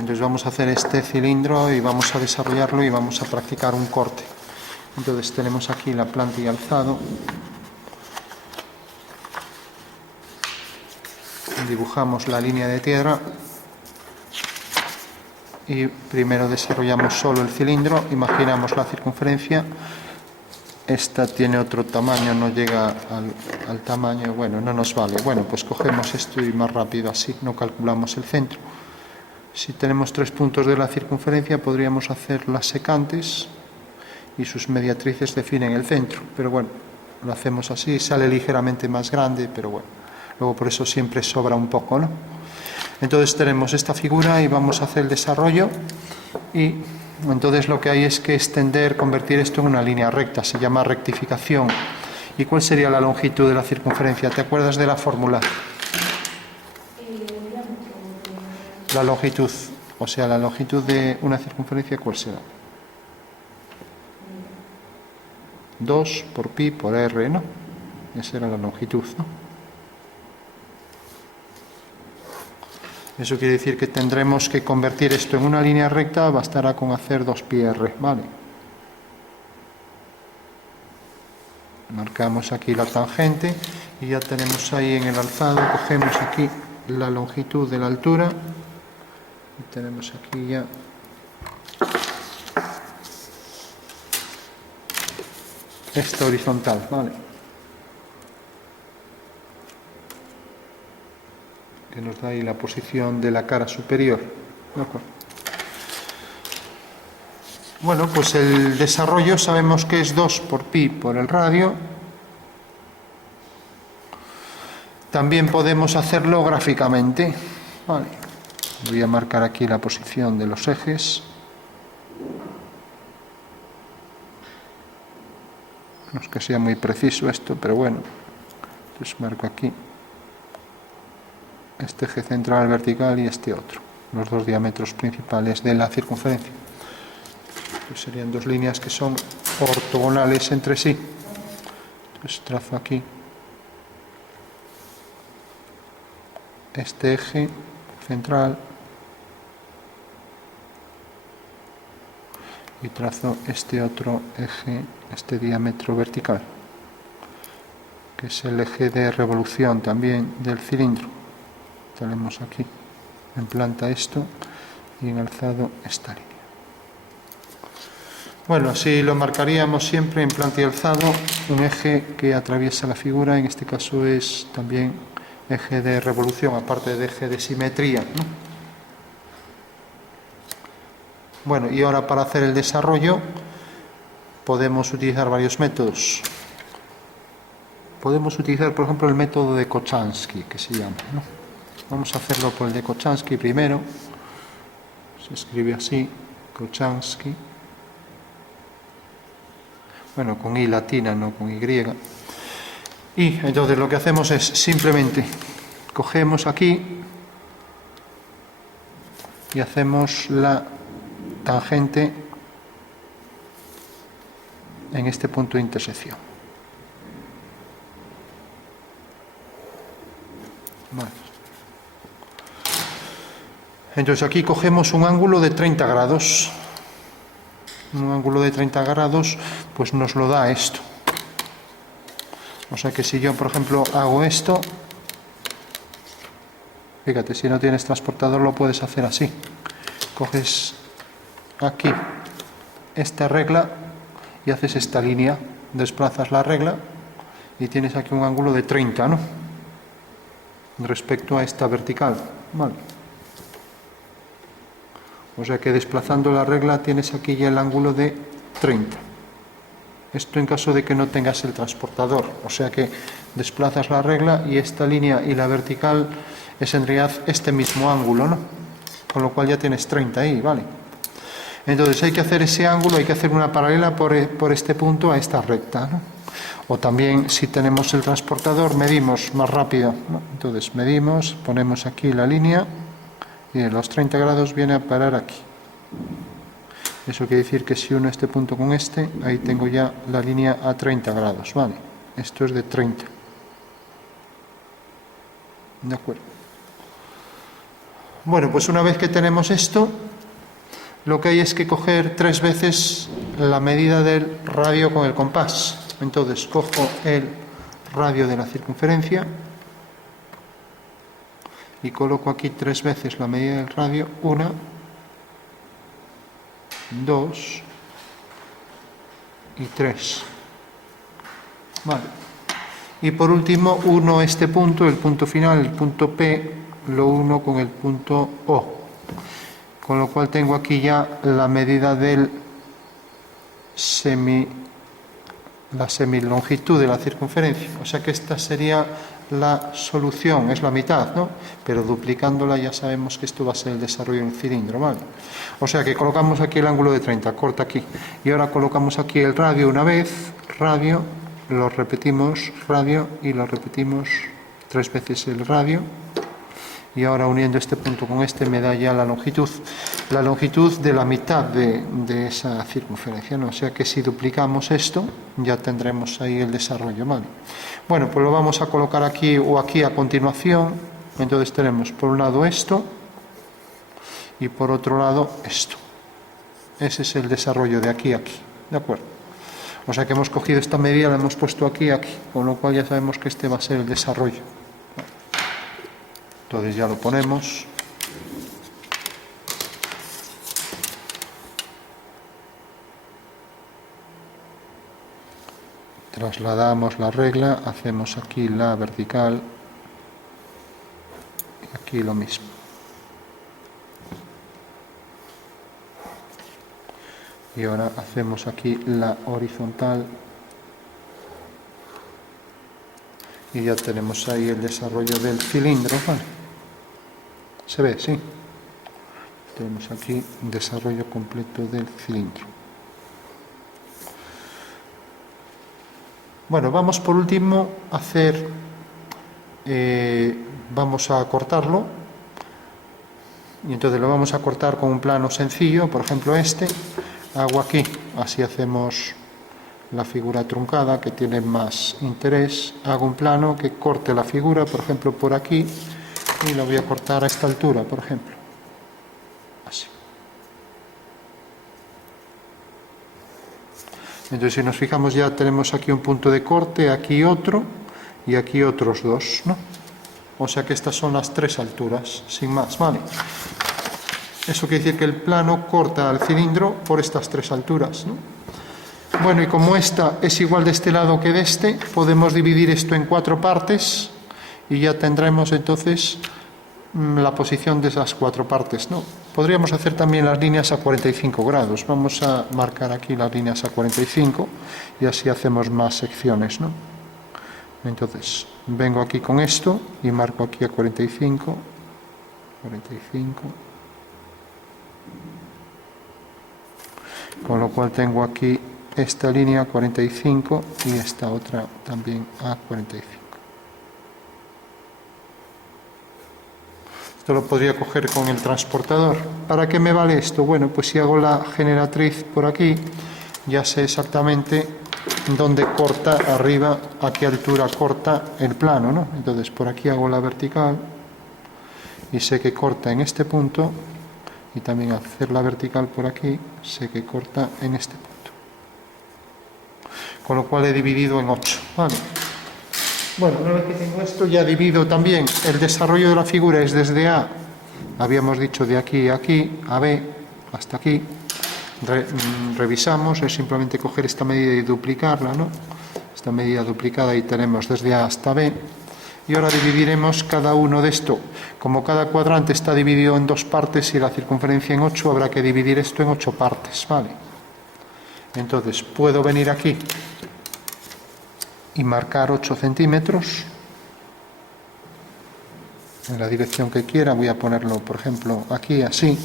Entonces vamos a hacer este cilindro y vamos a desarrollarlo y vamos a practicar un corte. Entonces tenemos aquí la planta y alzado. Dibujamos la línea de tierra y primero desarrollamos solo el cilindro, imaginamos la circunferencia. Esta tiene otro tamaño, no llega al tamaño, bueno, no nos vale. Bueno, pues cogemos esto y más rápido así, no calculamos el centro. Si tenemos 3 puntos de la circunferencia, podríamos hacer las secantes y sus mediatrices definen el centro. Pero bueno, lo hacemos así, sale ligeramente más grande, pero bueno, luego por eso siempre sobra un poco, ¿no? Entonces tenemos esta figura y vamos a hacer el desarrollo y entonces lo que hay es que extender, convertir esto en una línea recta, se llama rectificación. ¿Y cuál sería la longitud de la circunferencia? ¿Te acuerdas de la fórmula? La longitud, o sea, la longitud de una circunferencia, ¿cuál será? 2 por pi por r, ¿no? Esa era la longitud, ¿no? Eso quiere decir que tendremos que convertir esto en una línea recta, bastará con hacer 2πr, ¿vale? Marcamos aquí la tangente y ya tenemos ahí en el alzado, cogemos aquí la longitud de la altura y tenemos aquí ya esta horizontal, ¿vale? Que nos da ahí la posición de la cara superior. ¿De acuerdo? Bueno, pues el desarrollo sabemos que es 2 por pi por el radio. También podemos hacerlo gráficamente. Vale. Voy a marcar aquí la posición de los ejes. No es que sea muy preciso esto, pero bueno. Entonces marco aquí este eje central vertical y este otro, los 2 diámetros principales de la circunferencia. Pues serían 2 líneas que son ortogonales entre sí. Entonces trazo aquí este eje central y trazo este otro eje, este diámetro vertical, que es el eje de revolución también del cilindro. Tenemos aquí en planta esto y en alzado esta línea. Bueno, así lo marcaríamos siempre en planta y alzado, un eje que atraviesa la figura, en este caso es también eje de revolución, aparte de eje de simetría, ¿no? Bueno, y ahora para hacer el desarrollo podemos utilizar varios métodos. Podemos utilizar, por ejemplo, el método de Kochanski, que se llama, ¿no? Vamos a hacerlo por el de Kochanski primero. Se escribe así, Kochanski. Bueno, con I latina, no con Y. Y entonces lo que hacemos es simplemente cogemos aquí y hacemos la tangente en este punto de intersección. Vale. Entonces aquí cogemos un ángulo de 30 grados. Un ángulo de 30 grados pues nos lo da esto. O sea que si yo, por ejemplo, hago esto, fíjate, si no tienes transportador lo puedes hacer así. Coges aquí esta regla y haces esta línea, desplazas la regla y tienes aquí un ángulo de 30, ¿no? Respecto a esta vertical, ¿vale? O sea que desplazando la regla tienes aquí ya el ángulo de 30. Esto en caso de que no tengas el transportador. O sea que desplazas la regla y esta línea y la vertical es en realidad este mismo ángulo, ¿no? Con lo cual ya tienes 30 ahí, ¿vale? Entonces hay que hacer ese ángulo, hay que hacer una paralela por este punto a esta recta, ¿no? O también si tenemos el transportador medimos más rápido, ¿no? Entonces medimos, ponemos aquí la línea y de los 30 grados viene a parar aquí. Eso quiere decir que si uno este punto con este, ahí tengo ya la línea a 30 grados, ¿vale? Esto es de 30. ¿De acuerdo? Bueno, pues una vez que tenemos esto, lo que hay es que coger 3 veces la medida del radio con el compás. Entonces cojo el radio de la circunferencia y coloco aquí 3 veces la medida del radio, 1, 2 y 3. Vale. Y por último, uno este punto, el punto final, el punto P, lo uno con el punto O. Con lo cual tengo aquí ya la medida del la semilongitud de la circunferencia. O sea que esta sería la solución, es la mitad, ¿no? Pero duplicándola ya sabemos que esto va a ser el desarrollo del cilindro, ¿vale? O sea que colocamos aquí el ángulo de 30, corta aquí. Y ahora colocamos aquí el radio una vez, radio, lo repetimos, radio, y lo repetimos 3 veces el radio. Y ahora uniendo este punto con este me da ya la longitud de la mitad de esa circunferencia, ¿no? O sea que si duplicamos esto ya tendremos ahí el desarrollo, ¿vale? Bueno, pues lo vamos a colocar aquí o aquí a continuación. Entonces tenemos por un lado esto y por otro lado esto. Ese es el desarrollo de aquí a aquí, ¿de acuerdo? O sea que hemos cogido esta medida, la hemos puesto aquí a aquí, con lo cual ya sabemos que este va a ser el desarrollo. Entonces ya lo ponemos. Trasladamos la regla, hacemos aquí la vertical y aquí lo mismo. Y ahora hacemos aquí la horizontal y ya tenemos ahí el desarrollo del cilindro, ¿vale? ¿Se ve? Sí. Tenemos aquí un desarrollo completo del cilindro. Bueno, vamos por último a hacer, vamos a cortarlo, y entonces lo vamos a cortar con un plano sencillo, por ejemplo este, hago aquí, así hacemos la figura truncada que tiene más interés, hago un plano que corte la figura, por ejemplo por aquí, y lo voy a cortar a esta altura, por ejemplo, así. Entonces si nos fijamos ya tenemos aquí un punto de corte, aquí otro y aquí otros dos, ¿no? O sea que estas son las 3 alturas, sin más, ¿vale? Eso quiere decir que el plano corta al cilindro por estas 3 alturas, ¿no? Bueno, y como esta es igual de este lado que de este, podemos dividir esto en 4 partes y ya tendremos entonces la posición de esas 4 partes, ¿no? Podríamos hacer también las líneas a 45 grados. Vamos a marcar aquí las líneas a 45 y así hacemos más secciones, ¿no? Entonces, vengo aquí con esto y marco aquí a 45, 45. Con lo cual tengo aquí esta línea a 45 y esta otra también a 45. Esto lo podría coger con el transportador. ¿Para qué me vale esto? Bueno, pues si hago la generatriz por aquí, ya sé exactamente dónde corta arriba, a qué altura corta el plano, ¿no? Entonces por aquí hago la vertical y sé que corta en este punto, y también hacer la vertical por aquí, sé que corta en este punto. Con lo cual he dividido en 8, ¿vale? Bueno, una vez que tengo esto, ya divido también el desarrollo de la figura, es desde A, habíamos dicho de aquí a aquí, a B, hasta aquí. Revisamos, es simplemente coger esta medida y duplicarla, ¿no? Esta medida duplicada y tenemos desde A hasta B. Y ahora dividiremos cada uno de esto. Como cada cuadrante está dividido en 2 partes y la circunferencia en 8, habrá que dividir esto en 8 partes, ¿vale? Entonces, puedo venir aquí y marcar 8 centímetros en la dirección que quiera. Voy a ponerlo, por ejemplo, aquí así.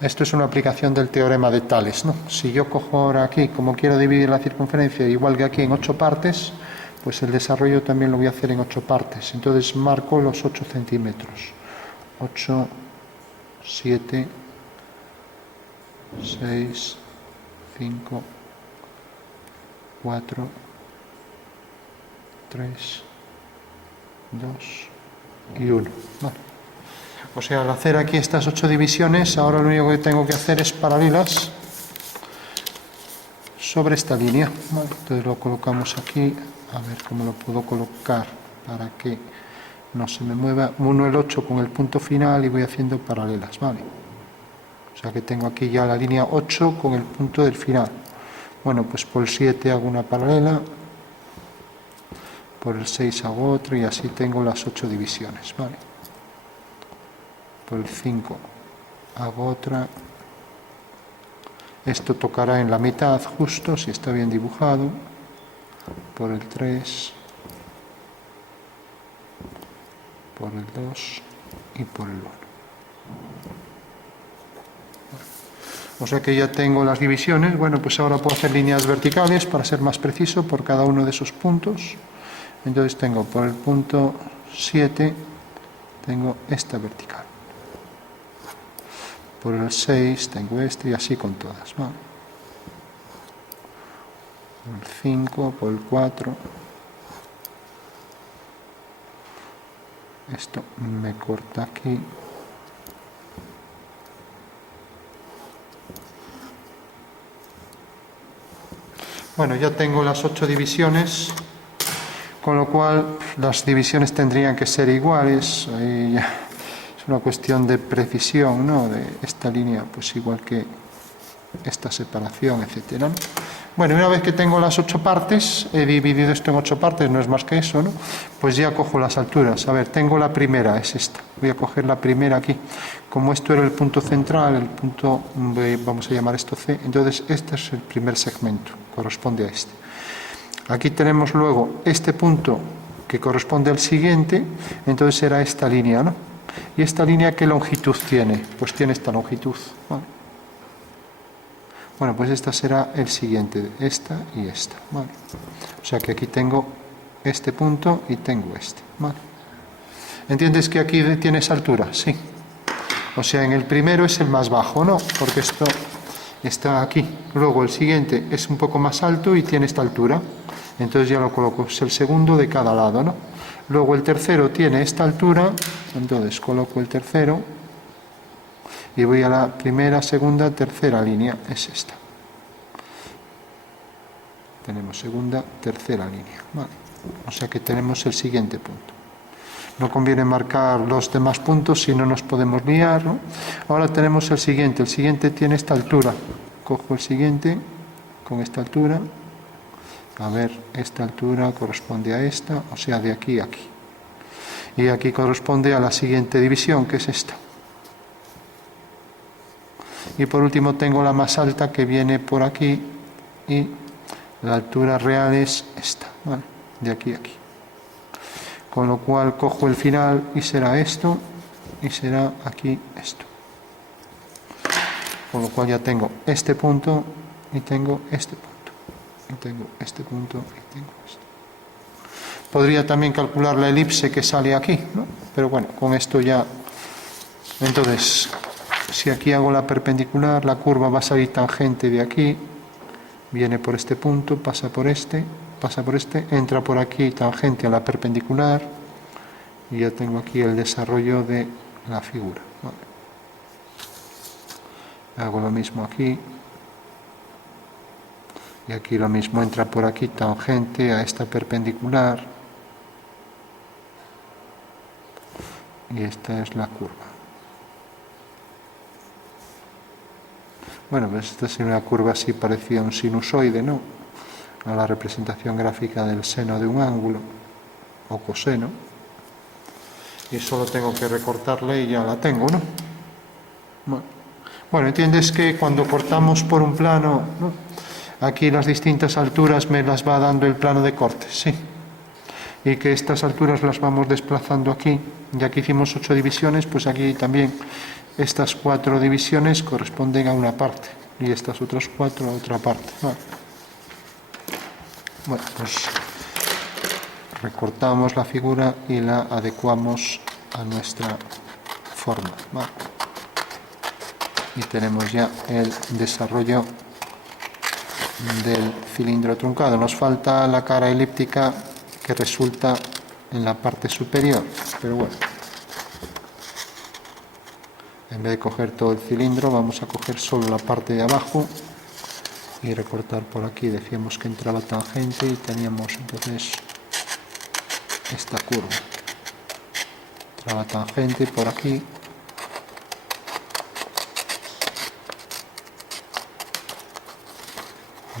Esto es una aplicación del teorema de Tales, ¿no? Si yo cojo ahora aquí, como quiero dividir la circunferencia igual que aquí en 8 partes, pues el desarrollo también lo voy a hacer en 8 partes. Entonces marco los 8 centímetros. 8, 7, 6, 5, 4, 3, 2 y 1. Vale. O sea, al hacer aquí estas 8 divisiones, ahora lo único que tengo que hacer es paralelas sobre esta línea. Vale. Entonces lo colocamos aquí, a ver cómo lo puedo colocar para que no se me mueva. Uno el 8 con el punto final y voy haciendo paralelas, ¿vale? O sea que tengo aquí ya la línea 8 con el punto del final. Bueno, pues por el 7 hago una paralela, por el 6 hago otro y así tengo las 8 divisiones, ¿vale? Por el 5 hago otra. Esto tocará en la mitad justo, si está bien dibujado. Por el 3, por el 2 y por el 1. O sea que ya tengo las divisiones. Bueno, pues ahora puedo hacer líneas verticales para ser más preciso por cada uno de esos puntos. Entonces tengo por el punto 7, tengo esta vertical. Por el 6 tengo este y así con todas, ¿vale? Por el 5, por el 4. Esto me corta aquí. Bueno, ya tengo las 8 divisiones, con lo cual las divisiones tendrían que ser iguales. Ahí ya es una cuestión de precisión, ¿no? De esta línea, pues igual que esta separación, etcétera, ¿no? Bueno, una vez que tengo las 8 partes, he dividido esto en 8 partes, no es más que eso, ¿no? Pues ya cojo las alturas. A ver, tengo la primera, es esta. Voy a coger la primera aquí. Como esto era el punto central, el punto, vamos a llamar esto C, entonces este es el primer segmento, corresponde a este. Aquí tenemos luego este punto que corresponde al siguiente, entonces será esta línea, ¿no? ¿Y esta línea qué longitud tiene? Pues tiene esta longitud, ¿vale? Bueno, pues esta será el siguiente, esta y esta, ¿vale? O sea que aquí tengo este punto y tengo este, ¿vale? ¿Entiendes que aquí tienes altura? Sí. O sea, en el primero es el más bajo, ¿no? Porque esto está aquí. Luego el siguiente es un poco más alto y tiene esta altura. Entonces ya lo coloco, es el segundo de cada lado, ¿no? Luego el tercero tiene esta altura, entonces coloco el tercero y voy a la primera, segunda, tercera línea, es esta. Tenemos segunda, tercera línea, ¿vale? O sea que tenemos el siguiente punto. No conviene marcar los demás puntos si no nos podemos liar, ¿no? Ahora tenemos el siguiente tiene esta altura. Cojo el siguiente con esta altura. A ver, esta altura corresponde a esta, o sea, de aquí a aquí. Y aquí corresponde a la siguiente división, que es esta. Y por último tengo la más alta que viene por aquí y la altura real es esta, ¿vale? De aquí a aquí. Con lo cual cojo el final y será esto y será aquí esto. Con lo cual ya tengo este punto y tengo este punto. Y tengo este punto y tengo esto. Podría también calcular la elipse que sale aquí, ¿no? Pero bueno, con esto ya. Entonces, si aquí hago la perpendicular, la curva va a salir tangente de aquí, viene por este punto, pasa por este, entra por aquí tangente a la perpendicular y ya tengo aquí el desarrollo de la figura. Vale. Hago lo mismo aquí y aquí lo mismo, entra por aquí tangente a esta perpendicular y esta es la curva. Bueno, pues esta es una curva así parecida a un sinusoide, ¿no? A la representación gráfica del seno de un ángulo o coseno. Y solo tengo que recortarla y ya la tengo, ¿no? Bueno, entiendes que cuando cortamos por un plano, ¿no? Aquí las distintas alturas me las va dando el plano de corte, sí. Y que estas alturas las vamos desplazando aquí. Ya que hicimos 8 divisiones, pues aquí también estas 4 divisiones corresponden a una parte y estas otras 4 a otra parte. Vale. Bueno, pues recortamos la figura y la adecuamos a nuestra forma. Vale. Y tenemos ya el desarrollo del cilindro truncado. Nos falta la cara elíptica que resulta en la parte superior, pero bueno, en vez de coger todo el cilindro vamos a coger solo la parte de abajo y recortar por aquí. Decíamos que entraba tangente y teníamos entonces esta curva, entraba tangente por aquí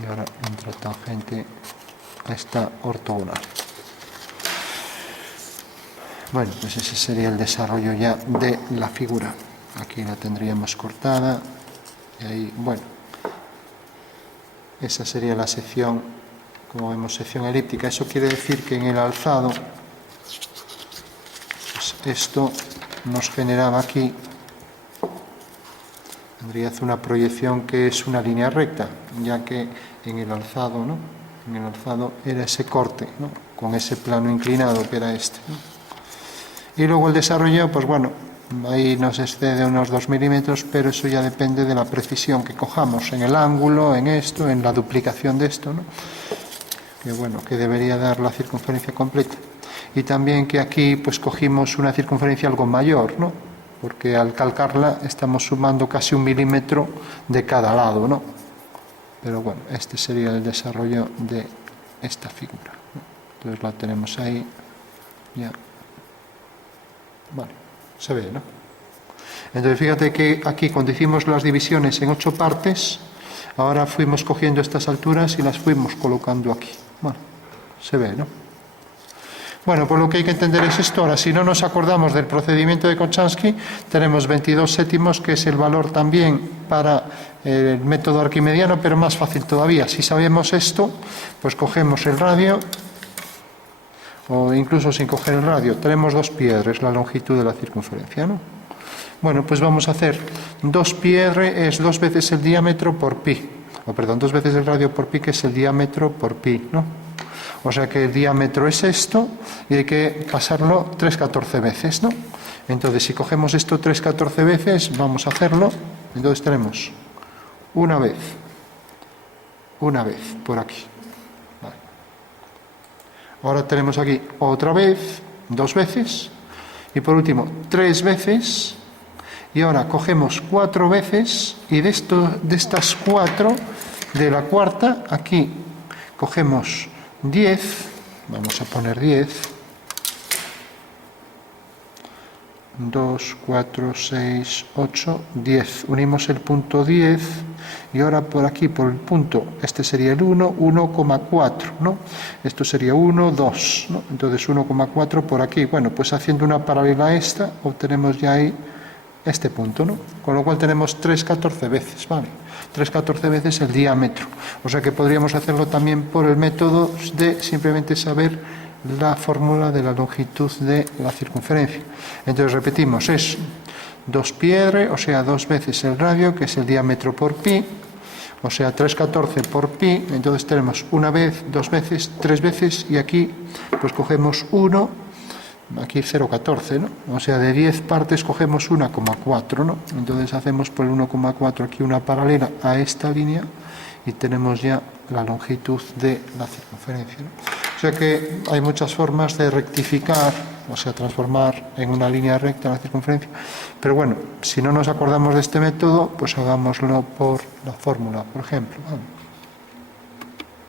y ahora entra tangente a esta ortogonal. Bueno, pues ese sería el desarrollo ya de la figura. Aquí la tendríamos cortada y ahí, bueno, esa sería la sección, como vemos, sección elíptica. Eso quiere decir que en el alzado, pues esto nos generaba aquí, tendría una proyección que es una línea recta, ya que en el alzado, ¿no?, en el alzado era ese corte, ¿no?, con ese plano inclinado que era este, ¿no? Y luego el desarrollo, pues bueno, ahí nos excede unos 2 milímetros, pero eso ya depende de la precisión que cojamos en el ángulo, en esto, en la duplicación de esto, ¿no?, que bueno, que debería dar la circunferencia completa. Y también que aquí pues cogimos una circunferencia algo mayor, ¿no?, porque al calcarla estamos sumando casi 1 milímetro de cada lado, ¿no? Pero bueno, este sería el desarrollo de esta figura, ¿no? Entonces la tenemos ahí, ya. Vale, se ve, ¿no? Entonces fíjate que aquí cuando hicimos las divisiones en 8 partes, ahora fuimos cogiendo estas alturas y las fuimos colocando aquí. Bueno, se ve, ¿no? Bueno, pues lo que hay que entender es esto. Ahora, si no nos acordamos del procedimiento de Kochanski, tenemos 22 séptimos, que es el valor también para el método arquimediano, pero más fácil todavía. Si sabemos esto, pues cogemos el radio, o incluso sin coger el radio, tenemos 2 pi_r, la longitud de la circunferencia, ¿no? Bueno, pues vamos a hacer 2 pi_r es 2 veces el diámetro por pi, o perdón, 2 veces el radio por pi, que es el diámetro por pi, ¿no? O sea que el diámetro es esto y hay que pasarlo 3/14 veces, ¿no? Entonces, si cogemos esto 3/14 veces, vamos a hacerlo. Entonces tenemos una vez por aquí. Vale. Ahora tenemos aquí otra vez, 2 veces, y por último 3 veces, y ahora cogemos 4 veces, y de estas 4, de la cuarta, aquí cogemos 10, vamos a poner 10, 2, 4, 6, 8, 10, unimos el punto 10, y ahora por aquí, por el punto, este sería el 1, 1,4, ¿no? Esto sería 1, 2, ¿no? Entonces 1,4 por aquí. Bueno, pues haciendo una paralela a esta, obtenemos ya ahí este punto, ¿no? Con lo cual tenemos 3/14 veces, ¿vale? 3/14 veces el diámetro. O sea que podríamos hacerlo también por el método de simplemente saber la fórmula de la longitud de la circunferencia. Entonces repetimos, es 2 pi_r, o sea, 2 veces el radio, que es el diámetro por pi, o sea, 3/14 por pi. Entonces tenemos una vez, 2 veces, 3 veces, y aquí pues cogemos 1, aquí 0,14, ¿no? O sea, de 10 partes cogemos 1,4, ¿no? Entonces hacemos por el 1,4 aquí una paralela a esta línea y tenemos ya la longitud de la circunferencia, ¿no? O sea que hay muchas formas de rectificar, o sea, transformar en una línea recta la circunferencia. Pero bueno, si no nos acordamos de este método, pues hagámoslo por la fórmula, por ejemplo, ¿vale?